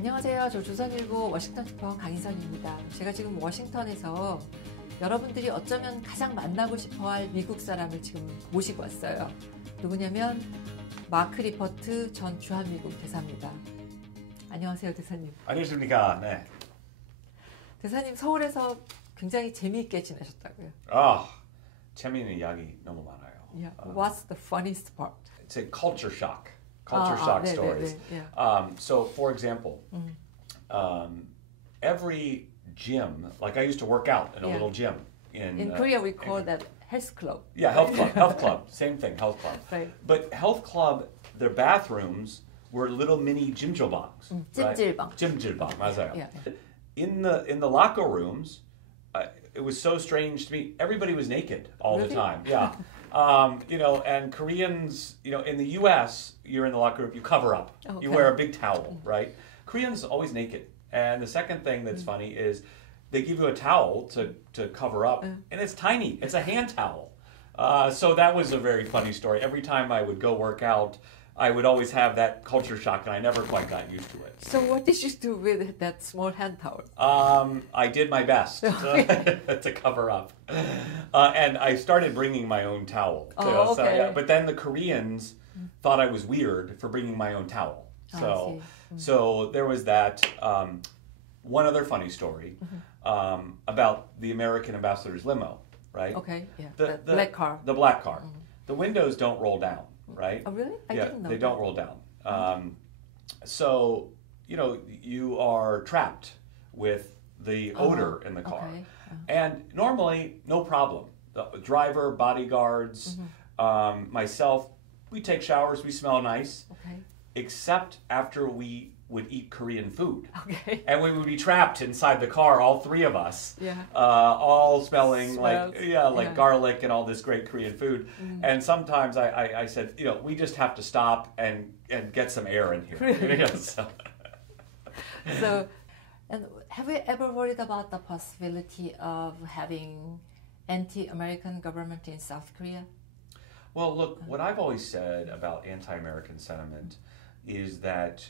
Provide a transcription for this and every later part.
안녕하세요. 저 조선일보 워싱턴 슈퍼 강인선입니다. 제가 지금 워싱턴에서 여러분들이 어쩌면 가장 만나고 싶어할 미국 사람을 지금 모시고 왔어요. 누구냐면 마크 리퍼트 전 주한미국 대사입니다. 안녕하세요, 대사님. 안녕하십니까. 네. 대사님 서울에서 굉장히 재미있게 지내셨다고요. 재미있는 이야기 너무 많아요. Yeah. What's the funniest part? It's a culture shock stories. Yeah. So, for example, every gym, like I used to work out in a little gym. In Korea, we call that health club. Yeah, health club. Same thing, health club. Right. But health club, their bathrooms were little mini 찜질방s. 찜질방. 찜질방, 맞아요. Yeah. In the locker rooms, it was so strange to me. Everybody was naked all the time. Yeah. And Koreans, in the U.S., you're in the locker room, you cover up. Okay. You wear a big towel, right? Koreans always naked. And the second thing that's funny is they give you a towel to cover up, and it's tiny. It's a hand towel. So that was a very funny story. Every time I would go work out, I would always have that culture shock, and I never quite got used to it. So what did you do with that small hand towel? I did my best to cover up. And I started bringing my own towel. Oh, okay. But then the Koreans thought I was weird for bringing my own towel. So there was that. One other funny story about the American ambassador's limo, right? Okay, yeah. The black car. The black car. The windows don't roll down, right? Oh, really? I didn't know they that. don't roll down. So, you are trapped with the odor in the car. Okay. And normally, no problem. The driver, bodyguards, myself, we take showers, we smell nice. Okay. Except after we would eat Korean food. Okay. And we would be trapped inside the car, all three of us, all smelling like garlic and all this great Korean food. And sometimes I said, we just have to stop and get some air in here. So, and have you ever worried about the possibility of having anti-American government in South Korea? Well, look, what I've always said about anti-American sentiment is that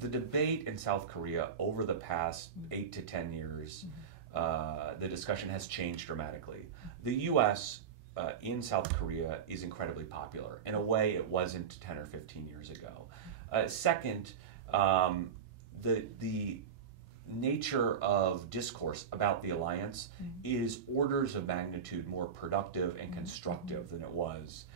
the debate in South Korea over the past 8 to 10 years, the discussion has changed dramatically. The U.S. In South Korea is incredibly popular in a way it wasn't 10 or 15 years ago. Second, the nature of discourse about the alliance is orders of magnitude more productive and constructive than it was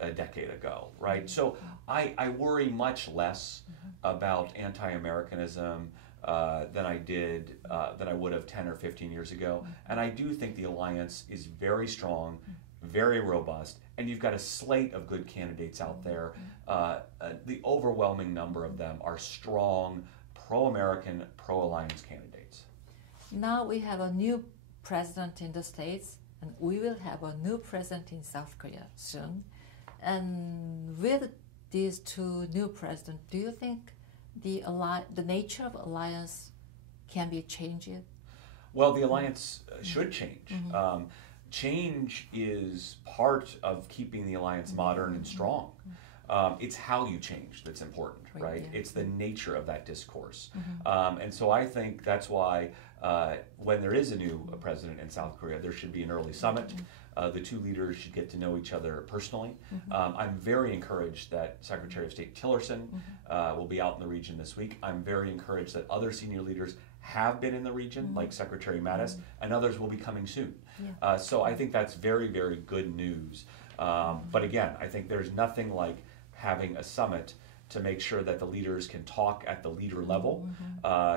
a decade ago, right? So I worry much less about anti-Americanism than I would have 10 or 15 years ago. And I do think the alliance is very strong, very robust, and you've got a slate of good candidates out there. The overwhelming number of them are strong, pro-American, pro-alliance candidates. Now we have a new president in the States, and we will have a new president in South Korea soon. And with these two new presidents, do you think the nature of alliance can be changed? Well, the alliance should change. Change is part of keeping the alliance modern and strong. It's how you change that's important, right? Yeah. It's the nature of that discourse. And so I think that's why when there is a new president in South Korea, there should be an early summit. The two leaders should get to know each other personally. I'm very encouraged that Secretary of State Tillerson will be out in the region this week. I'm very encouraged that other senior leaders have been in the region, like Secretary Mattis, and others will be coming soon. Yeah. So I think that's very, very good news. But again, I think there's nothing like having a summit to make sure that the leaders can talk at the leader level,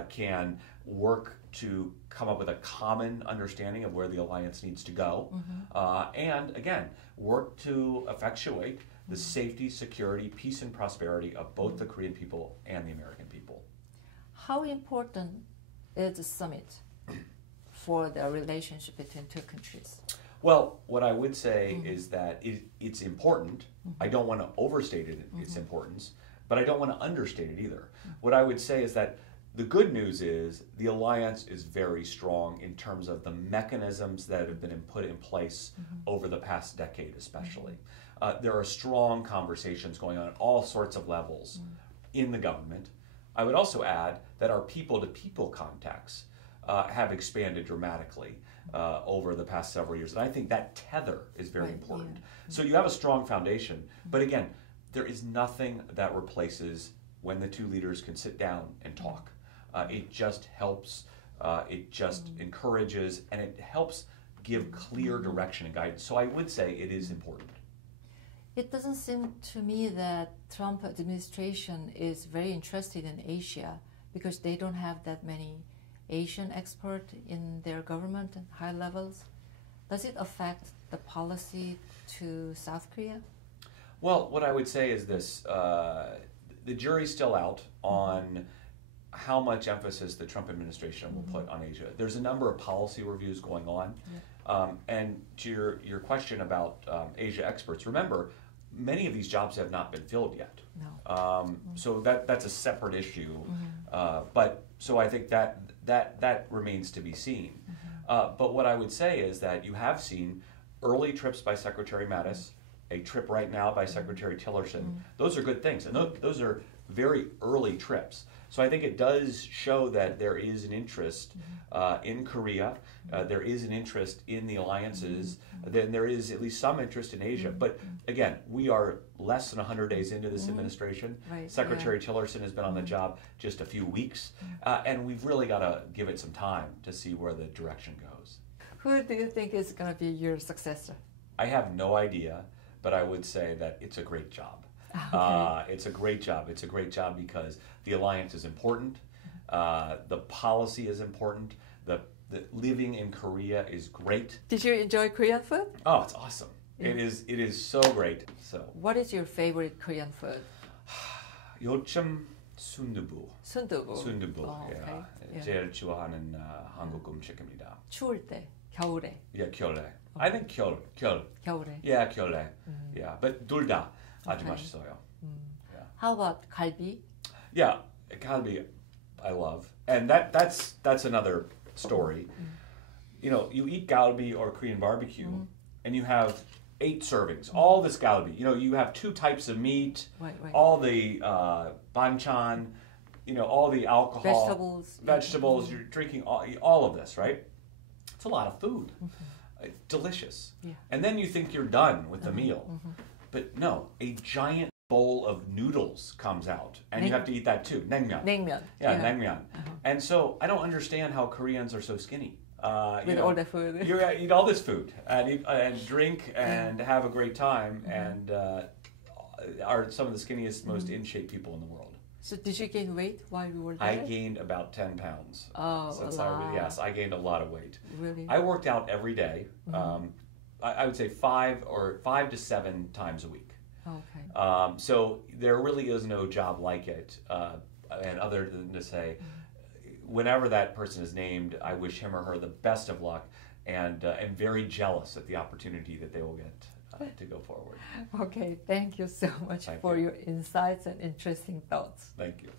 can work to come up with a common understanding of where the alliance needs to go, and again, work to effectuate the safety, security, peace, and prosperity of both the Korean people and the American people. How important is the summit for the relationship between two countries? Well, what I would say is that it's important. I don't want to overstate its importance, but I don't want to understate it either. What I would say is that the good news is the alliance is very strong in terms of the mechanisms that have been put in place over the past decade especially. There are strong conversations going on at all sorts of levels in the government, I would also add that our people-to-people contacts have expanded dramatically over the past several years. And I think that tether is very important. Yeah. So you have a strong foundation. But again, there is nothing that replaces when the two leaders can sit down and talk. It just helps, it just encourages, and it helps give clear direction and guidance. So I would say it is important. It doesn't seem to me that Trump administration is very interested in Asia because they don't have that many Asian experts in their government and high levels. Does it affect the policy to South Korea? Well, what I would say is this. The jury's still out on how much emphasis the Trump administration will put on Asia. There's a number of policy reviews going on. And to your question about Asia experts, remember, many of these jobs have not been filled yet. No. So that's a separate issue. But so I think that remains to be seen. But what I would say is that you have seen early trips by Secretary Mattis, a trip right now by Secretary Tillerson. Those are good things, and those are very early trips. So I think it does show that there is an interest in Korea, there is an interest in the alliances, then there is at least some interest in Asia. But again, we are less than 100 days into this administration. Right, Secretary Tillerson has been on the job just a few weeks, and we've really got to give it some time to see where the direction goes. Who do you think is going to be your successor? I have no idea, but I would say that it's a great job. Okay. It's a great job. It's a great job because the alliance is important. The policy is important. The living in Korea is great. Did you enjoy Korean food? Oh, it's awesome. It is so great. So. What is your favorite Korean food? 요즘 순두부. 순두부. 순두부. Okay. Yeah. 제일 좋아하는 한국 음식입니다. 추울 때, 겨울에. Yeah, 겨울에. I think 겨울에. Yeah, 겨울에. Yeah, but 둘 다 아주 맛있어요. Yeah. How about 갈비? Yeah, galbi I love. And that's another story. You know, you eat galbi or Korean barbecue and you have 8 servings, all this galbi. You know, you have 2 types of meat, right. all the banchan, you know, all the alcohol. Vegetables, you're drinking all of this, right? It's a lot of food. It's delicious. Yeah. And then you think you're done with the meal. But no, a giant bowl of noodles comes out, and you have to eat that too. Naengmyeon. Naengmyeon. Yeah, naengmyeon. And so I don't understand how Koreans are so skinny. With all the food. You eat all this food and drink and have a great time, and are some of the skinniest, most in shape people in the world. So did you gain weight while you were there? I gained about 10 pounds. Oh, yes, I gained a lot of weight. Really? I worked out every day. I would say 5 to 7 times a week. Okay. So there really is no job like it, and other than to say, whenever that person is named, I wish him or her the best of luck, and am very jealous at the opportunity that they will get to go forward. Okay, thank you so much for your insights and interesting thoughts. Thank you.